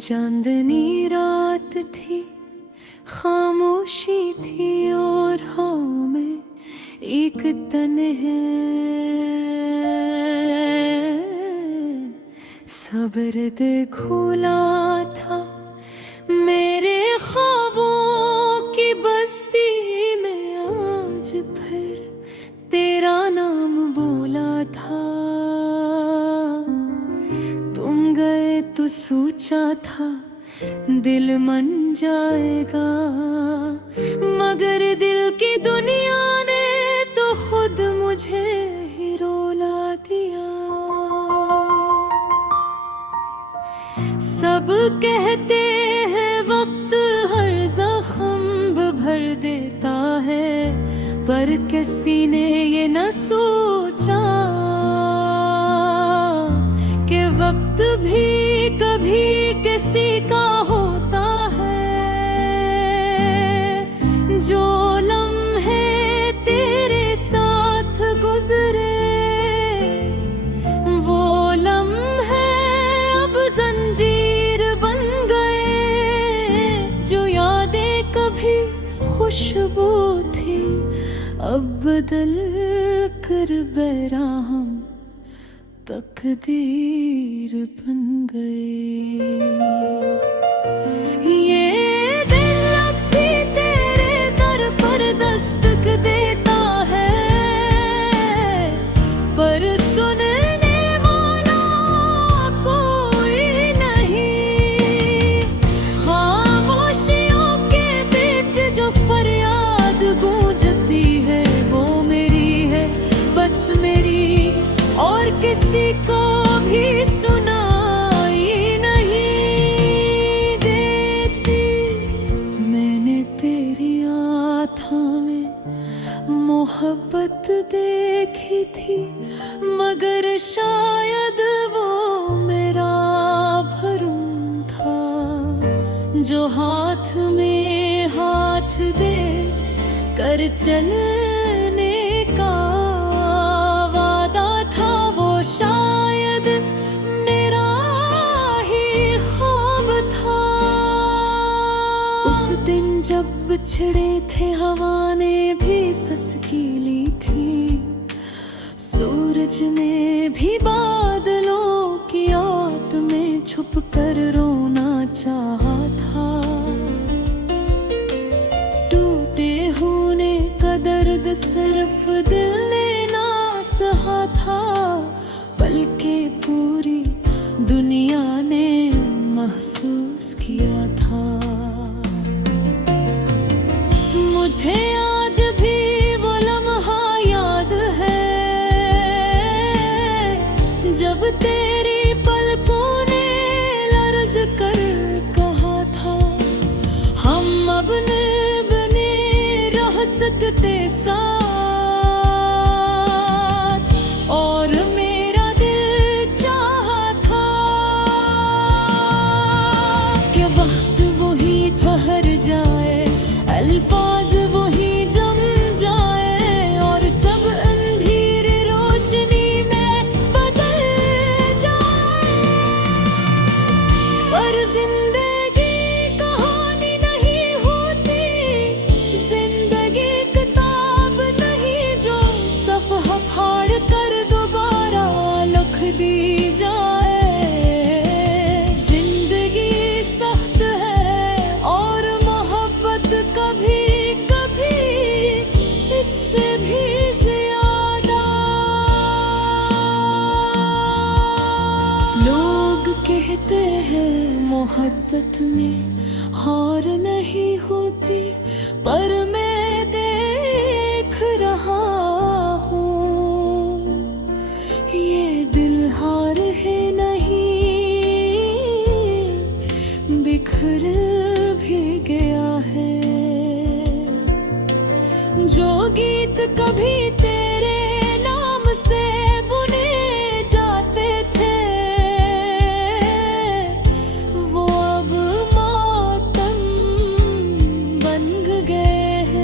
चांदनी रात थी, खामोशी थी और हवा में एक तन है। सब्र दे खुला था मेरे ख्वाबों की बस्ती में, आज फिर तेरा नाम बोला था। तुम गए तो सोचा था दिल मन जाएगा, मगर दिल की दुनिया ने तो खुद मुझे ही रुला दिया। सब कहते हैं वक्त हर जख्म भर देता है, पर किसी ने ये न सोचा कि वक्त भी कभी किसी का होता है। जो लम्हे तेरे साथ गुजरे वो लम्हे अब जंजीर बन गए। जो यादें कभी खुशबू थी अब बदल कर बेरहम तकदीर बन गए। ये दिल अब भी तेरे दर पर दस्तक देता है, पर सुनने वाला कोई नहीं। खामोशियों के बीच जो फरियाद गूंजती है वो मेरी है, बस मेरी, और किसी को भी सुनाई नहीं देती। मैंने तेरी आँखों में मोहब्बत देखी थी, मगर शायद वो मेरा भरम था। जो हाथ में हाथ दे कर चलने का वादा था, वो शायद मेरा ही ख्वाब था। उस दिन जब बिछड़े थे हवा ने भी सस्की ली थी, सूरज ने भी बादलों की आड़ में छुप कर रोना चाहा था। टूटे होने का दर्द सिर्फ दिल ने ना सहा था, बल्कि पूरी दुनिया ने महसूस किया था। मुझे आज भी वो लम्हा याद है जब तेरी पलकों ने लर्ज़ कर कहा था, हम अब बने रह सकते साथ। और मेरा दिल चाहा था कि वक्त वही ठहर जाए, अल्फाज वही जम जाए, और सब अंधेरी रोशनी में बदल जाए। पर जिंदगी कहानी नहीं होती, जिंदगी किताब नहीं जो सफ़हा फाड़ कर दोबारा लिख दी जाए। जिंदगी सख्त है और मोहब्बत कभी कभी इससे भी ज्यादा। लोग कहते हैं मोहब्बत में हार नहीं होती, पर मैं देख रहा हूँ ये दिल हार है नहीं, बिखर भी गया है। जो गीत कभी तेरे नाम से बुने जाते थे वो अब मातम बन गए हैं।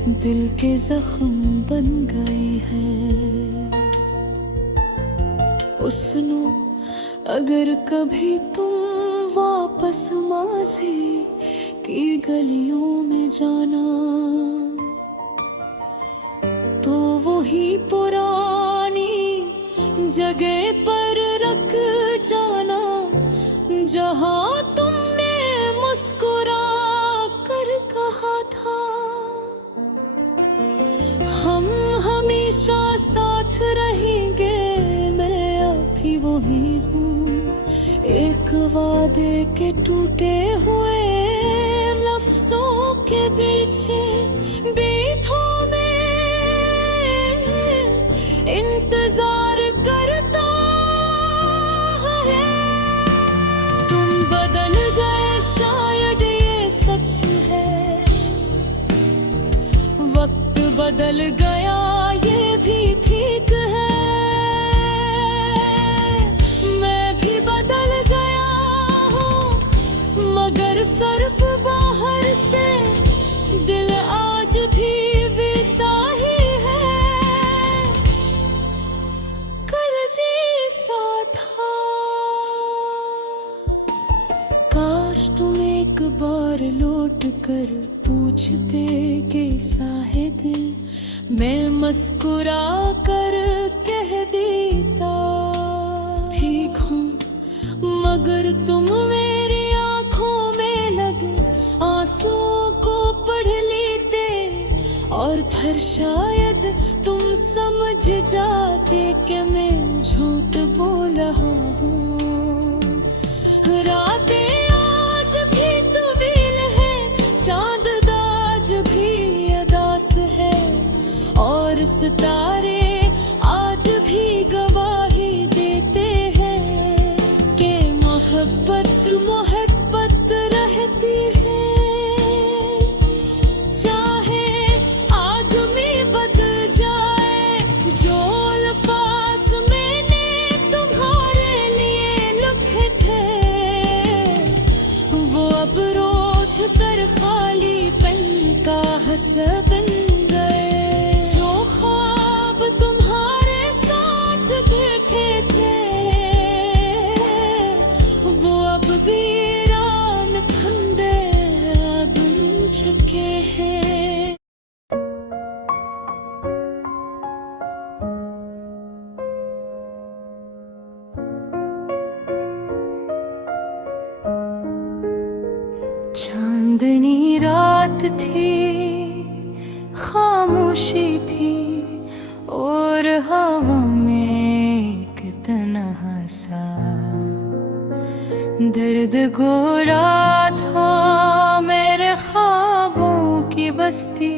दिल के जख्म बन गई है। ओ सुनो, अगर कभी तुम वापस माज़ी की गलियों में जाना, तो वही पुरानी जगह पर रख जाना जहां तुमने मुस्कुरा कर कहा था, हम हमेशा साथ रहेंगे। मैं अभी वही हूँ, एक वादे के टूटे हुए लफ्जों के पीछे बीथों में इंतजार करता है। तुम बदल गए, शायद ये सच है। वक्त बदल गया, ये भी ठीक है। मैं भी बदल गया हूँ, मगर सिर्फ बाहर से दिल आज भी वैसा ही है, कल जैसा था। काश तुम एक बार लौट कर पूछते कैसा है दिल, मैं मुस्कुरा कर कह देता ठीक हूँ, मगर तुम मेरी आंखों में लगे आंसुओं को पढ़ लेते, और फिर शायद तुम समझ जाते कि मैं झूठ बोल रहा हूँ। रातें आज भी तवील है, चांद आज भी अदास है, और सितारे आज भी गवाही देते हैं कि मोहब्बत मोहब्बत रहती है। चाहे आग में बदल जाए जो अल्फाज मैंने तुम्हारे लिए लिखे थे, वो अब रोथ कर खाली पन का हंस बन गए। जो ख्वाब तुम्हारे साथ देखे थे, वो अब वीरान फंदे बन चुके हैं। चांदनी रात थी, खामोशी थी, और हवा में एक तन्हा सा दर्द घोरा था। मेरे ख्वाबों की बस्ती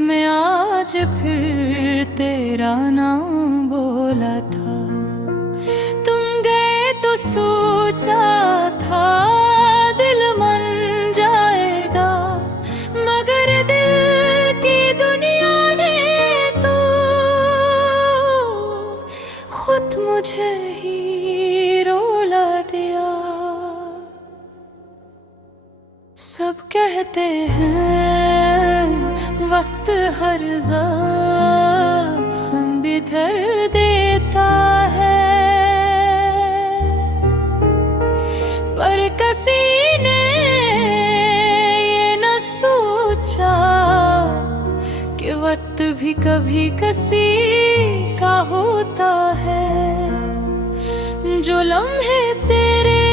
में आज फिर तेरा नाम बोला था। तुम गए तो सोचा था दिल मन जाएगा, मगर दिल की दुनिया ने तो खुद मुझे ही रुला दिया। सब कहते हैं वक्त हर ज़ख्म बिधर देता है, पर किसी ने ये न सोचा कि वक्त भी कभी किसी का होता है। जो लम्हे तेरे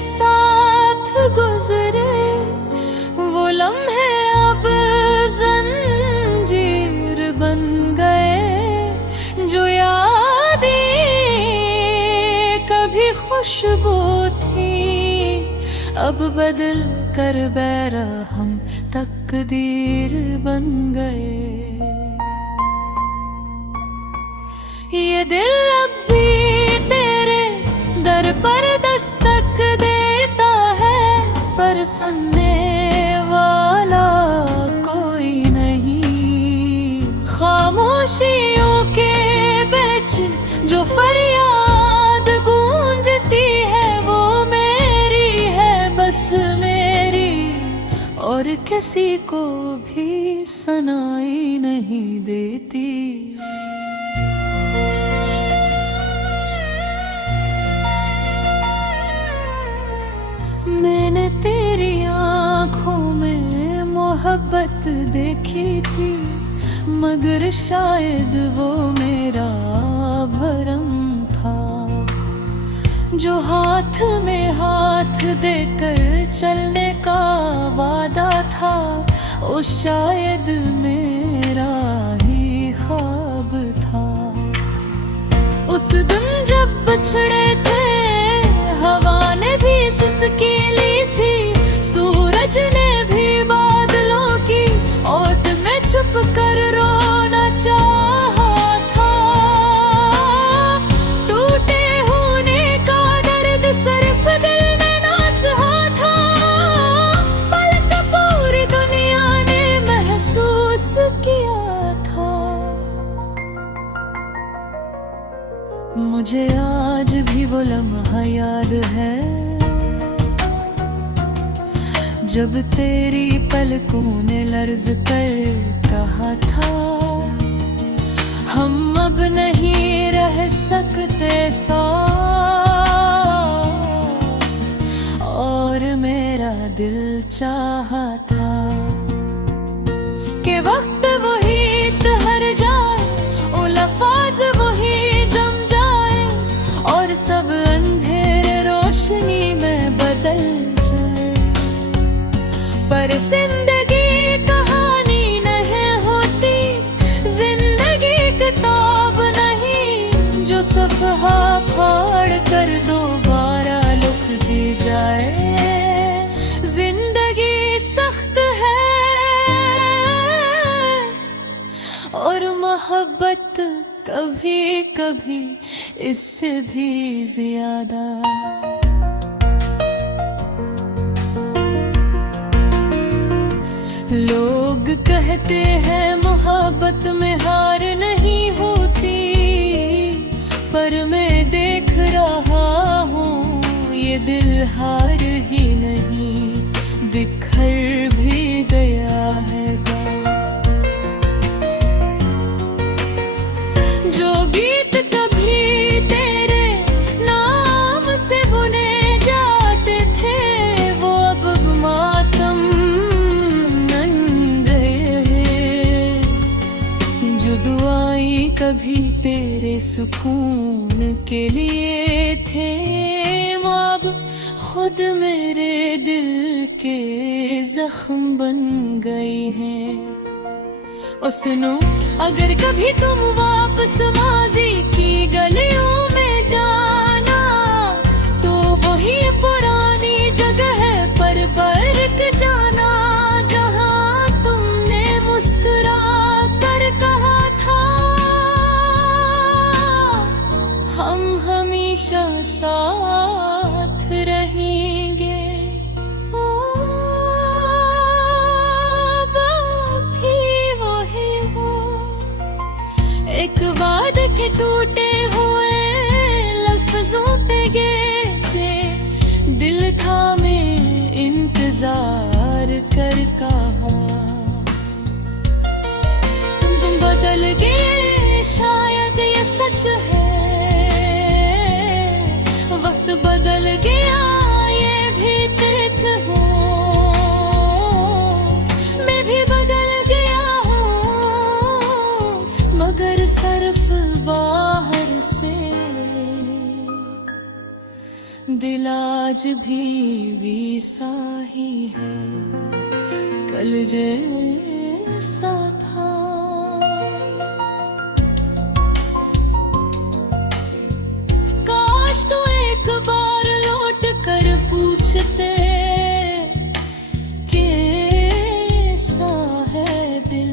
साथ गुजरे, वो लम्हे अब जंजीर बन गए। जो यादें कभी खुशबू थी, अब बदल कर बेरहम तकदीर बन गए। ये दिल अब भी तेरे दर पर दस्तक देता है, पर सुनने वाला कोई नहीं। खामोशियों के बीच जो फरियाद गूंजती है, वो मेरी है बस मेरी, और किसी किसी को भी सुनाई नहीं देती। मैंने तेरी आँखों में मोहब्बत देखी थी, मगर शायद वो मेरा भरम था। जो हाथ में हाथ देकर चलने का वादा था, वो शायद मेरा ही ख्वाब था। उस दिन जब बिछड़े थे, हवा ने भी सिसकी ली थी, सूरज ने भी बादलों की ओट में छुप कर रोना चाहा था। टूटे होने का दर्द सिर्फ दिल में ना सहा था, बल्कि पूरी दुनिया ने महसूस किया था। मुझे आज भी वो लम्हा याद है, जब तेरी पलकों ने लर्ज कर कहा था, हम अब नहीं रह सकते साथ। और मेरा दिल चाहा था कि वक्त वही ठहर जाए, वो लफ्ज़ वही जम जाए, और सब अंधेरे रोशनी में बदल जाए। पर जिंदगी कहानी नहीं होती, जिंदगी किताब नहीं, जो सफ़हा फाड़ कर दोबारा लिख दी जाए। जिंदगी सख्त है और मोहब्बत कभी कभी इससे भी ज्यादा। लोग कहते हैं मोहब्बत में हार नहीं होती, पर मैं देख रहा हूँ ये दिल हार ही नहीं, बिखर भी गया है। जो गीत कभी तेरे नाम से बुने जाते थे, वो अब मातम बन गए हैं। जो दुआएं कभी तेरे सुकून के लिए थे, वो अब खुद मेरे दिल के जख्म बन गए हैं। ओ सुनो, अगर कभी तुम वापस माजी की गलियों में जाना, तो वही पुरानी जगह पर बरक जाना, जहां तुमने मुस्कुरा कर कहा था, हम हमेशा साथ रहेंगे। एक वादे के टूटे हुए लफ्जों ते गेजे, दिल था में इंतजार कर कहा। तुम बदल गए, शायद ये सच है, वक्त बदल गया ये भी देख हो, मैं भी बदल गया हूँ, मगर सिर्फ बाहर से। दिल आज भी वैसा ही है, कल जैसा था। काश तो एक बार लौट कर पूछते, कैसा है दिल।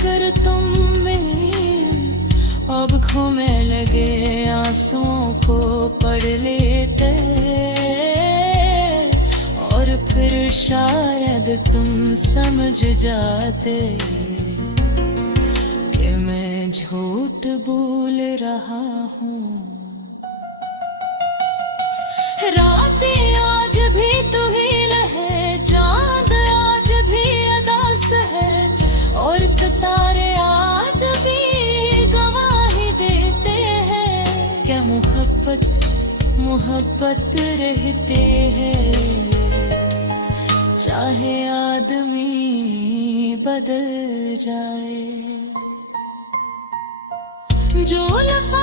अगर तुम में अब घूमने लगे आंसुओं को पढ़ लेते, और फिर शायद तुम समझ जाते। मैं झूठ बोल रहा हूँ। रातें आज भी तू हिल है, चांद आज भी अदास है, और सितारे आज भी गवाही देते हैं। क्या मोहब्बत मोहब्बत रहते हैं, चाहे आदमी बदल जाए। जो लफा